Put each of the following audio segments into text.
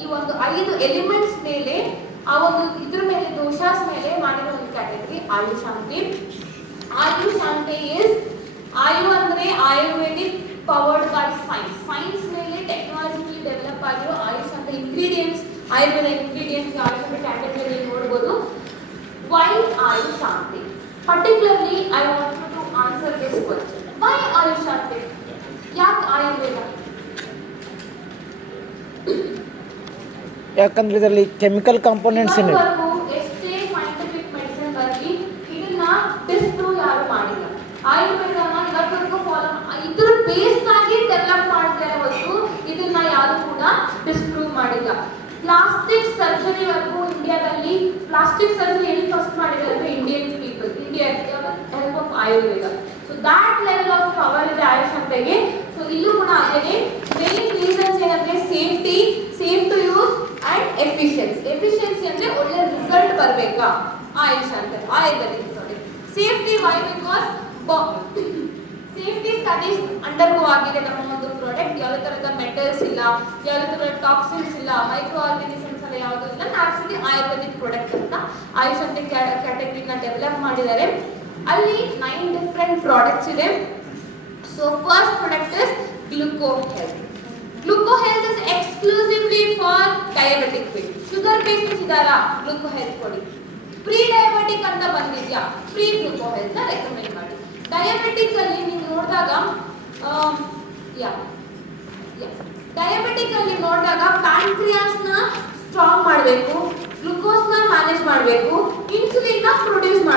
ಈ ಒಂದು ಐದು ಎಲಿಮೆಂಟ್ಸ್ ಮೇಲೆ, ಆ ಒಂದು ಇದ್ರ ಮೇಲೆ ದೋಷಾಸ್ ಮೇಲೆ ಮಾಡಿರೋ ಒಂದು category Ayu Shanti. Ayu Shanti is Ayu ಅಂದ್ರೆ Ayurvedic powered by science science ಮೇಲೆ ಟೆಕ್ನಾಲಜಿಕಲಿ ಡೆವಲಪ್ ಆಗಿರೋ ಆಯುಷ್ ಅಂತ ಇಂಗ್ರೀಡಿಯೆಂಟ್ಸ್ ಆಯುರ್ವೇದ ಇಂಗ್ರೀಡಿಯೆಂಟ್ಸ್ ಆಯುಷ್ ಅಂತ ಕ್ಯಾಟಗರಿಯಲ್ಲಿ ನೋಡ್ಬೋದು. Why Ayu Shanti? Particularly I want to answer this question why Ayu Shanti ಯಾಕೆ ಆಯುರ್ವೇದ ಯಾಕಂದ್ರೆ ಇದರಲ್ಲಿ ಕೆಮಿಕಲ್ ಕಾಂಪೋನೆಂಟ್ಸ್ ಏನಿದೆ ಮಾಡಿಲ್ಲ. ಪ್ಲಾಸ್ಟಿಕ್ ಸರ್ಜರಿ ಇಂಡಿಯಾದಲ್ಲಿ ಪ್ಲಾಸ್ಟಿಕ್ ಸರ್ಜರಿ ಎಲ್ಲಿ ಫಸ್ಟ್ ಮಾಡಿದ್ರು Indian people India help of Ayurveda so that level of power ಇದೆ Ayush so ಇಲ್ಲೂ ಕೂಡ ಅದೇನೆ ಮೇನ್ ರೀಸನ್ಸ್ ಏನಂದ್ರೆ ಸೇಫ್ಟಿ ಎಫಿಷಿಯನ್ಸಿ ಎಫಿಷಿಯನ್ಸಿ ಅಂದ್ರೆ ಒಳ್ಳೆ ರಿಸಲ್ಟ್ ಬರಬೇಕಾ? ಆಯುಷ್ ಅಂತ. ಆಯುರ್ವೇದಿಕ್ ನೋಡಿ. Safety why because safety studies undergo ಆಗಿದೆ ನಮ್ಮ ಒಂದು ಪ್ರಾಡಕ್ಟ್ ಯಾವ ತರದ ಮೆಟಲ್ಸ್ ಇಲ್ಲ ಯಾವ ತರದ ಟಾಕ್ಸಿನ್ಸ್ ಇಲ್ಲ ಮೈಕ್ರೋ ಆರ್ಗನಿಸಮ್ಸ್ ಎಲ್ಲ ಯಾವುದು ಇಲ್ಲ ನ್ಯಾಚುರಲಿ ಆಯುರ್ವೇದಿಕ್ ಪ್ರಾಡಕ್ಟ್ ಅಂತ ಆಯುಷ್ ಅಂತ ಕ್ಯಾಟಗರಿನ ಡೆವಲಪ್ ಮಾಡಿದ್ದಾರೆ. ಅಲ್ಲಿ ನೈನ್ ಡಿಫ್ರೆಂಟ್ ಪ್ರಾಡಕ್ಟ್ಸ್ ಇದೆ. So first product is Gluco Health Gluco Health is exclusively for diabetic patient sugar patients ಇದಾರ ಗ್ಲುಕೋ ಹೆಲ್ತ್ ಕೊಡಿ ಪ್ರೀ ಡಯಾಬೆಟಿಕ್ ಅಂತ ಬಂದಿದ್ಯಾ? ಪ್ರೀ ಗ್ಲುಕೋ ಹೆಲ್ತ್ನ ರೆಕಮೆಂಡ್ ಮಾಡಿ. ಡಯಾಬೆಟಿಕ್ ಅಲ್ಲಿ ನೀವು ನೋಡಿದಾಗ ಯಾ ಡಯಾಬೆಟಿಕ್ ಅಲ್ಲಿ ನೋಡಿದಾಗ ಪ್ಯಾಂಕ್ರಿಯಾಸ್ನ ಸ್ಟ್ರಾಂಗ್ ಮಾಡಬೇಕು ಗ್ಲುಕೋಸ್ನ ಮ್ಯಾನೇಜ್ ಮಾಡಬೇಕು ಇನ್ಸುಲಿನ್ನ ಪ್ರೊಡ್ಯೂಸ್ ಮಾಡಬೇಕು.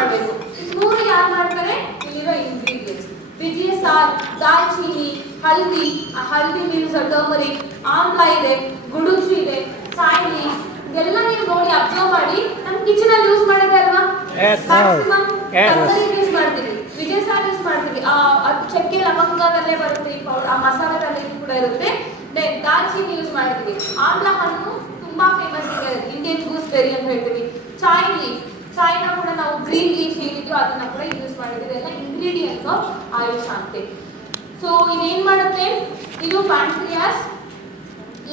ಹಲ್ದಿ ಆ ಹಲ್ದಿ ಮೀನ್ಸ್ ಟರ್ಮರಿಕ್ ಆಮ್ಲ ಇದೆ ಗುಡುಚು ಇದೆ ಸಾಯಿಲಿ. ಇದೆಲ್ಲ ನೀವು ನೋಡಿ ಅಬ್ಸರ್ವ್ ಮಾಡಿ. ನಮ್ಮ ಕಿಚನ್ ಅಲ್ಲಿ ಯೂಸ್ ಮಾಡಿದೆ ಅಲ್ವಾ? ಯೂಸ್ ಮಾಡ್ತೀವಿ ವಿಜಯ ಸಾರ್ ಯೂಸ್ ಮಾಡ್ತೀವಿ. ಆ ಚಕ್ಕೆ ಲವಂಗದಲ್ಲೇ ಬರುತ್ತೆ ಈ ಪೌಡರ್ ಆ ಮಸಾಲದಲ್ಲಿ ಕೂಡ ಇರುತ್ತೆ. ದೆನ್ ದಾಲ್ಚಿನ್ನಿ ಯೂಸ್ ಮಾಡ್ತೀವಿ. ಆಮ್ಲ ಹಣ್ಣು ತುಂಬಾ ಫೇಮಸ್ ಇದೆ. ಇಂಡಿಯನ್ ಗೂಸ್ಬೆರಿ ಅಂತ ಹೇಳ್ತೀವಿ. ಚಾಯ್ ಲೀಫ್ ಚಾಯ್ನ ಕೂಡ ನಾವು ಗ್ರೀನ್ ಲೀಫ್ ಏನಿದ್ರು ಅದನ್ನ ಕೂಡ ಯೂಸ್ ಮಾಡಿದ್ರೆ ಎಲ್ಲ ಇಂಗ್ರೀಡಿಯೆಂಟ್ಸ್ ಆಫ್ ಆಯುಷ್ ಅಂತೆ. ಸೊ ಇದೇನ್ ಮಾಡುತ್ತೆ? ಇದು ಪ್ಯಾಂಕ್ರಿಯಾಸ್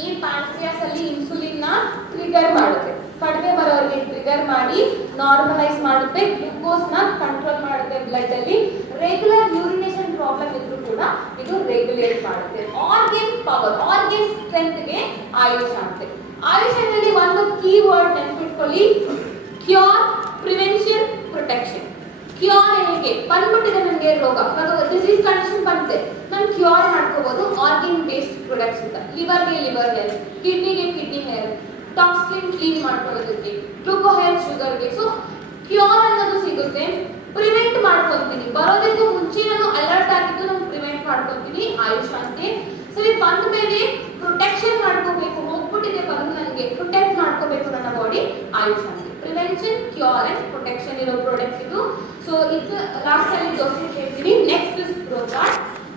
ಈ ಪ್ಯಾಂಕ್ರಿಯಾಸ್ ಅಲ್ಲಿ ಇನ್ಸುಲಿನ್ನ ಟ್ರಿಗರ್ ಮಾಡುತ್ತೆ. ಕಡಿಮೆ ಬರೋರಿಗೆ ಟ್ರಿಗರ್ ಮಾಡಿ ನಾರ್ಮಲೈಸ್ ಮಾಡುತ್ತೆ. ಗ್ಲೂಕೋಸ್ನ ಕಂಟ್ರೋಲ್ ಮಾಡುತ್ತೆ ಬ್ಲಡ್ ಅಲ್ಲಿ. ರೆಗ್ಯುಲರ್ ಯೂರಿನೇಷನ್ ಪ್ರಾಬ್ಲಮ್ ಇದ್ರೂ ಕೂಡ ಇದು ರೆಗ್ಯುಲೇಟ್ ಮಾಡುತ್ತೆ. ಆರ್ಗನ್ ಪವರ್ ಆರ್ಗನ್ ಸ್ಟ್ರೆಂತ್ಗೆ ಆಯುಷ್ ಆಗುತ್ತೆ. ಆಯುಷನಲ್ಲಿ ಒಂದು ಕೀ ವರ್ಡ್ ನೆನ್ಪಿಟ್ಕೊಳ್ಳಿ. ಕ್ಯೂರ್ ಪ್ರಿವೆನ್ಷನ್ ಪ್ರೊಟೆಕ್ಷನ್ ಕ್ಯೂರ್ ಹೇಗೆ? ಬಂದ್ಬಿಟ್ಟಿದೆ ನನಗೆ ರೋಗ. ಡಿಸೀಸ್ ಕಂಡೀಷನ್ ಬಂದಿದೆ. ನಾನು ಕ್ಯೂರ್ ಮಾಡ್ಕೋಬಹುದು ಆರ್ಗಿನ್ ಬೇಸ್ಡ್ ಪ್ರೊಡಕ್ಟ್ಸ್ ಅಂತ. ಲಿವರ್ಗೆ ಲಿವರ್ ಹೆಲ್ತ್ ಕಿಡ್ನಿಗೆ ಕಿಡ್ನಿ ಹೆಲ್ತ್ ಟಾಕ್ಸಿನ್ ಕ್ಲೀನ್ ಮಾಡ್ಕೊಳ್ಳೋದಕ್ಕೆ ಗ್ಲೂಕೋ ಹೆಲ್ತ್ ಶುಗರ್ಗೆ ಸೊ ಕ್ಯೂರ್ ಅನ್ನೋದು ಸಿಗುತ್ತೆ. ಪ್ರಿವೆಂಟ್ ಮಾಡ್ಕೊತೀನಿ ಬರೋದಕ್ಕೂ ಮುಂಚೆ ನಾನು ಅಲರ್ಟ್ ಆಗಿದ್ದು ನಾನು ಪ್ರಿವೆಂಟ್ ಮಾಡ್ಕೊತೀನಿ ಆಯುಷ್ ಅಂತೆ. ಸರಿ ಬಂದ ಮೇಲೆ ಪ್ರೊಟೆಕ್ಷನ್ ಮಾಡ್ಕೋಬೇಕು. ಹೋಗ್ಬಿಟ್ಟಿದೆ ಬಂದು ನನಗೆ. ಪ್ರೊಟೆಕ್ಟ್ ಮಾಡ್ಕೋಬೇಕು ನನ್ನ ಬಾಡಿ ಆಯುಷ್ ಅಂತೆ. ಪ್ರಿವೆನ್ಷನ್ ಕ್ಯೂರ್ ಅಂಡ್ ಪ್ರೊಟೆಕ್ಷನ್ ಇರೋ ಪ್ರಾಡಕ್ಟ್ ಇದು. So it's the last time it's associated Next is pro.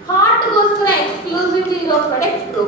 Heart goes to for exclusively your product pro.